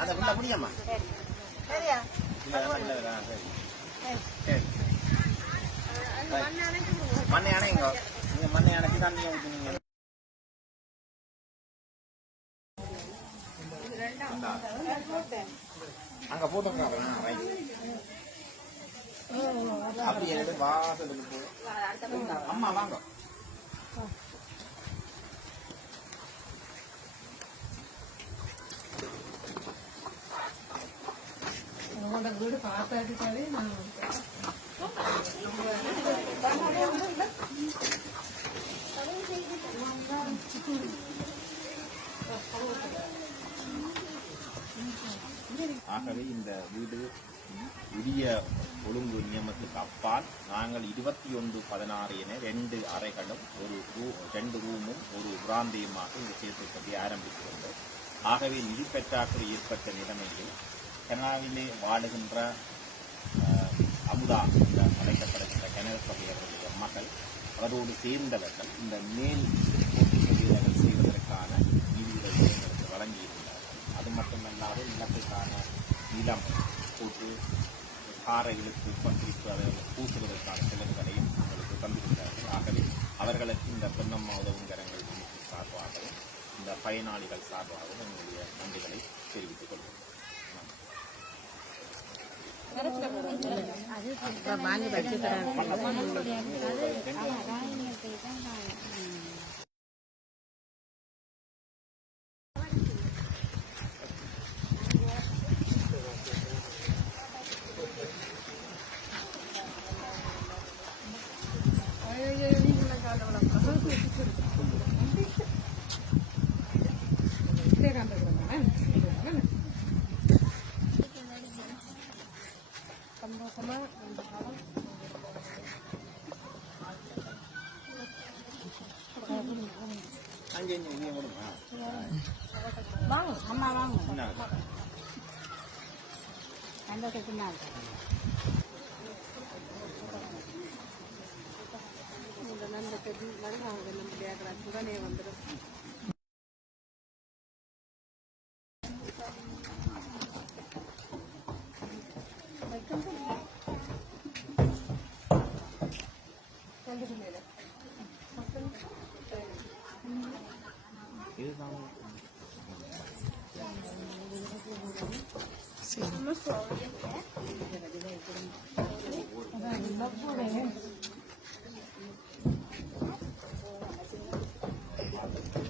அதை விட முடியாமா சரியா இல்ல, இல்ல, இல்ல, ஆ, சரி. சரி. மண்ணை அணைங்க நீங்க மண்ணை அணைச்சி தான் நீங்க ஊத்துனீங்க. அங்க போட்டோம் அப்படி எனக்கு வாசலுக்கு போ. அம்மா வாங்க. உங்களோட வீடு பார்த்தாடிட்டாலே நான் ஆகவே இந்த வீடு உரிய ஒழுங்கு நியமத்துக்கு அப்பால் நாங்கள் இருபத்தி ஒன்று பதினாறு என ரெண்டு அறைகளும் ஒரு ரூ ரெண்டு ரூமும் ஒரு பிராந்தியமாக இந்த சேர்த்துக்கட்டி ஆரம்பித்துள்ளோம் ஆகவே நிதி பெற்றாக்குறை ஏற்பட்ட நிலைமையில் கனாவிலே வாழுகின்ற அமுதா என்ற அழைக்கப்படுகின்ற கிணறு சபையர்களுடைய மகள் அவரோடு சேர்ந்தவர்கள் இந்த மேல் செய்வதற்கான நிதி மட்டுமல்லாது நிலத்துக்கான நிலம் போட்டு பாறைகளுக்கு பற்றிப்பு அதை பூசுவதற்கான சிலர்களையும் எங்களுக்கு தந்திருந்தார்கள் ஆகவே அவர்களுக்கு இந்த பெண்ணம்மா உதவும் கரங்கள் சார்பாகவும் இந்த பயனாளிகள் சார்பாகவும் எங்களுடைய நன்றிகளை தெரிவித்துக் கொள்கிறோம். வாங்கி 망, 엄마 망. 앉아서 끝나. அம்மா வாங்க என்ன சந்தோஷத்துனா இந்த நல்ல கட்டி நல்லா அவங்க நம்முடைய உடனே வந்துடும்